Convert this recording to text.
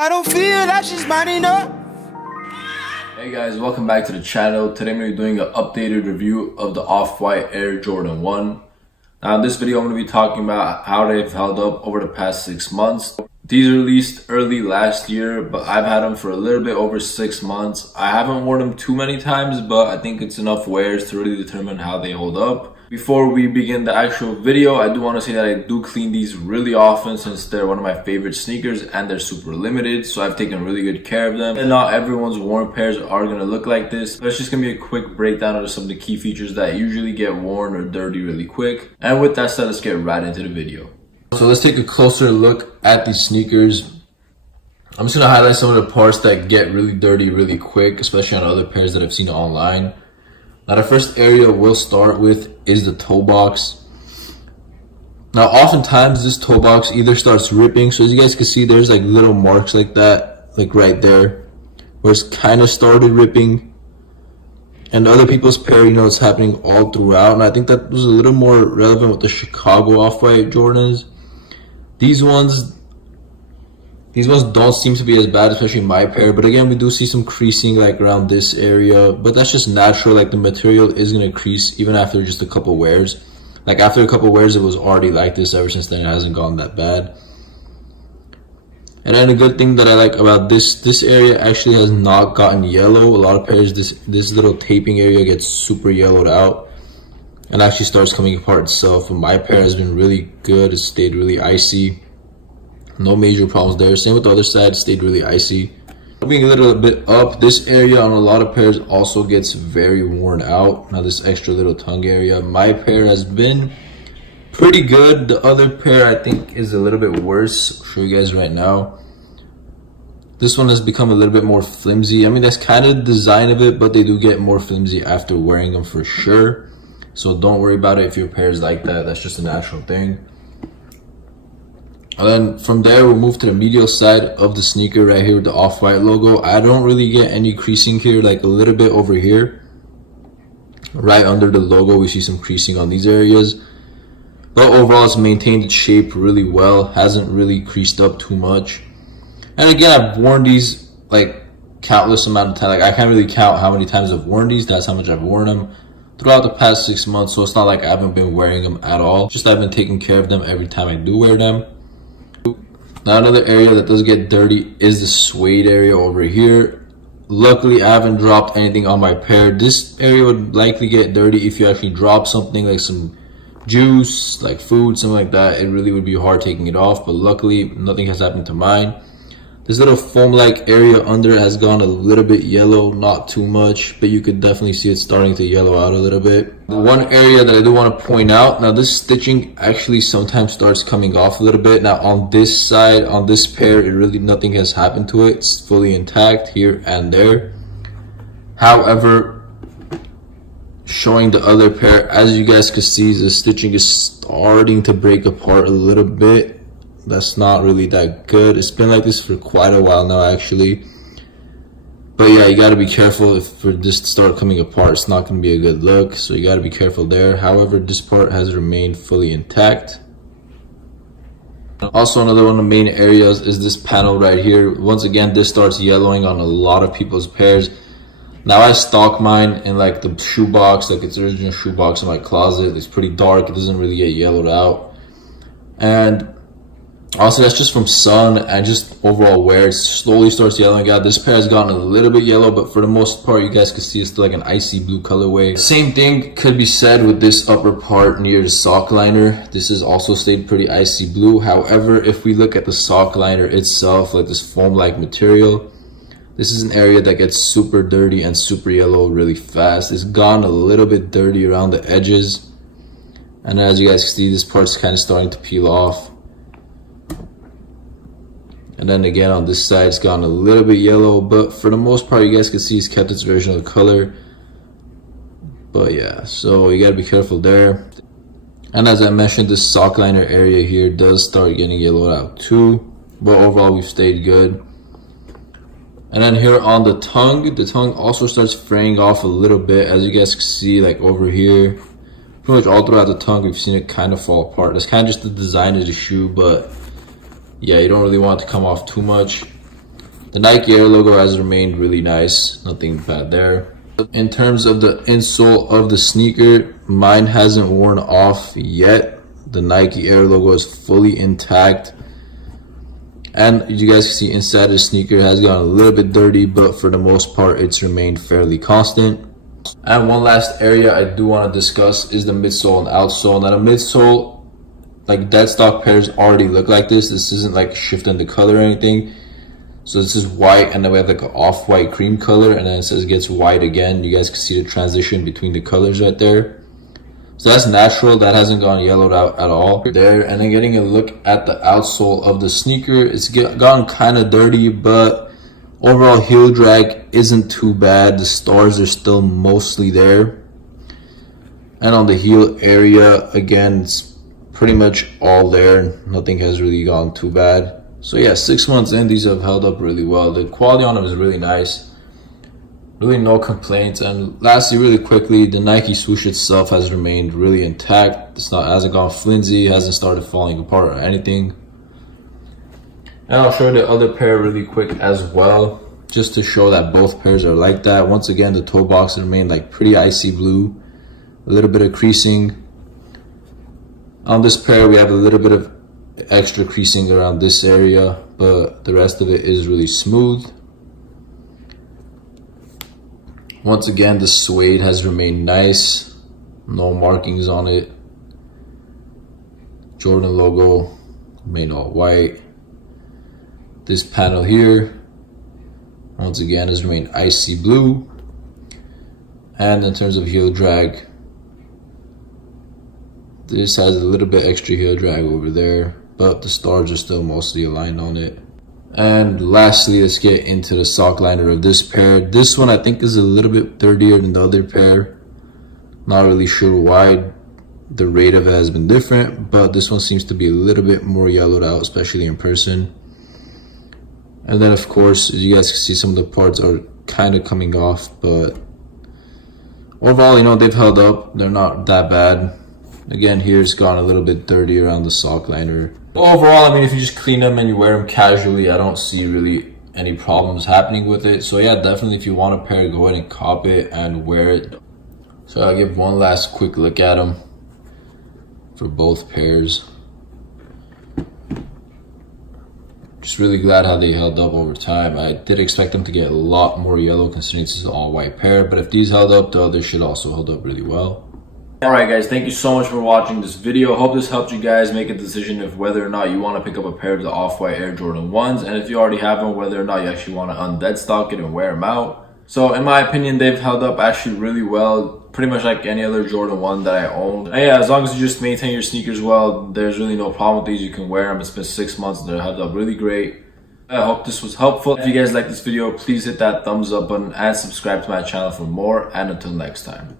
I don't feel like she's minding up. Hey guys, welcome back to the channel. Today I'm going to be doing an updated review of the Off-White Air Jordan 1. Now in this video I'm going to be talking about how they've held up over the past 6 months. These were released early last year, but I've had them for a little bit over 6 months. I haven't worn them too many times, but I think it's enough wears to really determine how they hold up. Before we begin the actual video, I do want to say that I do clean these really often since they're one of my favorite sneakers and they're super limited, so I've taken really good care of them. And not everyone's worn pairs are going to look like this, but it's just going to be a quick breakdown of some of the key features that usually get worn or dirty really quick. And with that said, let's get right into the video. So let's take a closer look at these sneakers. I'm just going to highlight some of the parts that get really dirty really quick, especially on other pairs that I've seen online. Now the first area we'll start with is the toe box. Now oftentimes this toe box either starts ripping, so as you guys can see there's like little marks like that, like right there, where it's kind of started ripping. And other people's pair, you know, it's happening all throughout, and I think that was a little more relevant with the Chicago Off-White Jordans. These ones don't seem to be as bad, especially my pair, but again we do see some creasing like around this area, but that's just natural. Like the material is going to crease even after just a couple wears. Like after a couple wears it was already like this. Ever since then it hasn't gone that bad. And then a good thing that I like about this area actually has not gotten yellow. A lot of pairs this little taping area gets super yellowed out and actually starts coming apart itself, but my pair has been really good. It stayed really icy. No major problems there. Same with the other side, stayed really icy. Moving a little bit up, this area on a lot of pairs also gets very worn out. Now this extra little tongue area, my pair has been pretty good. The other pair I think is a little bit worse. I'll show you guys right now. This one has become a little bit more flimsy. I mean, that's kind of the design of it, but they do get more flimsy after wearing them for sure. So don't worry about it if your pair is like that. That's just a natural thing. And then from there, we'll move to the medial side of the sneaker right here with the Off-White logo. I don't really get any creasing here, like a little bit over here. Right under the logo, we see some creasing on these areas. But overall, it's maintained its shape really well. Hasn't really creased up too much. And again, I've worn these like countless amount of time. Like I can't really count how many times I've worn these. That's how much I've worn them throughout the past 6 months. So it's not like I haven't been wearing them at all. Just I've been taking care of them every time I do wear them. Now another area that does get dirty is the suede area over here. Luckily I haven't dropped anything on my pair. This area would likely get dirty if you actually drop something like some juice, like food, something like that. It really would be hard taking it off, but luckily nothing has happened to mine. This little foam-like area under it has gone a little bit yellow, not too much, but you could definitely see it starting to yellow out a little bit. The one area that I do want to point out, now this stitching actually sometimes starts coming off a little bit. Now on this side, on this pair, nothing has happened to it. It's fully intact here and there. However, showing the other pair, as you guys can see, the stitching is starting to break apart a little bit. That's not really that good. It's been like this for quite a while now actually, but yeah, you got to be careful. If for this to start coming apart, it's not going to be a good look, so you got to be careful there. However, this part has remained fully intact. Also, another one of the main areas is this panel right here. Once again, this starts yellowing on a lot of people's pairs. Now I stock mine in like the shoebox, like it's the original shoebox in my closet. It's pretty dark, it doesn't really get yellowed out, and also that's just from sun and just overall wear. It slowly starts yellowing out. This pair has gotten a little bit yellow, but for the most part you guys can see it's still like an icy blue colorway. Same thing could be said with this upper part near the sock liner. This has also stayed pretty icy blue. However, if we look at the sock liner itself, like this foam like material, this is an area that gets super dirty and super yellow really fast. It's gone a little bit dirty around the edges, and as you guys can see, this part's kind of starting to peel off. And then again on this side it's gone a little bit yellow, but for the most part you guys can see it's kept its original color. But yeah, so you gotta be careful there. And as I mentioned, this sock liner area here does start getting yellowed out too, but overall we've stayed good. And then here on the tongue also starts fraying off a little bit, as you guys can see, like over here. Pretty much all throughout the tongue we've seen it kind of fall apart. That's kind of just the design of the shoe, but yeah, you don't really want it to come off too much. The Nike Air logo has remained really nice, nothing bad there. In terms of the insole of the sneaker, mine hasn't worn off yet. The Nike Air logo is fully intact. And you guys can see inside the sneaker has gotten a little bit dirty, but for the most part, it's remained fairly constant. And one last area I do want to discuss is the midsole and outsole. Now the midsole, like dead stock pairs already look like this. This isn't like shifting the color or anything. So this is white, and then we have like an off-white cream color, and then it says it gets white again. You guys can see the transition between the colors right there. So that's natural. That hasn't gone yellowed out at all there. And then getting a look at the outsole of the sneaker, it's gotten kind of dirty, but overall heel drag isn't too bad. The stars are still mostly there. And on the heel area, again, it's pretty much all there. Nothing has really gone too bad. So yeah, 6 months in, these have held up really well. The quality on them is really nice. Really no complaints. And lastly, really quickly, the Nike swoosh itself has remained really intact. Hasn't gone flimsy, hasn't started falling apart or anything. And I'll show you the other pair really quick as well, just to show that both pairs are like that. Once again, the toe box remained like pretty icy blue, a little bit of creasing. On this pair, we have a little bit of extra creasing around this area, but the rest of it is really smooth. Once again, the suede has remained nice, no markings on it. Jordan logo remained all white. This panel here, once again, has remained icy blue. And in terms of heel drag, this has a little bit extra heel drag over there, but the stars are still mostly aligned on it. And lastly, let's get into the sock liner of this pair. This one I think is a little bit dirtier than the other pair. Not really sure why the rate of it has been different, but this one seems to be a little bit more yellowed out, especially in person. And then of course, as you guys can see, some of the parts are kind of coming off, but overall, you know, they've held up. They're not that bad. Again, here it's gone a little bit dirty around the sock liner. Overall, I mean, if you just clean them and you wear them casually, I don't see really any problems happening with it. So yeah, definitely if you want a pair, go ahead and cop it and wear it. So I'll give one last quick look at them for both pairs. Just really glad how they held up over time. I did expect them to get a lot more yellow considering this is an all white pair, but if these held up, the others should also hold up really well. Alright guys, thank you so much for watching this video. Hope this helped you guys make a decision of whether or not you want to pick up a pair of the Off-White Air Jordan 1s, and if you already have them, whether or not you actually want to undead stock it and wear them out. So in my opinion, they've held up actually really well, pretty much like any other Jordan 1 that I own. And yeah, as long as you just maintain your sneakers well, there's really no problem with these. You can wear them. It's been 6 months and they're held up really great. I hope this was helpful. If you guys like this video, please hit that thumbs up button and subscribe to my channel for more, and until next time.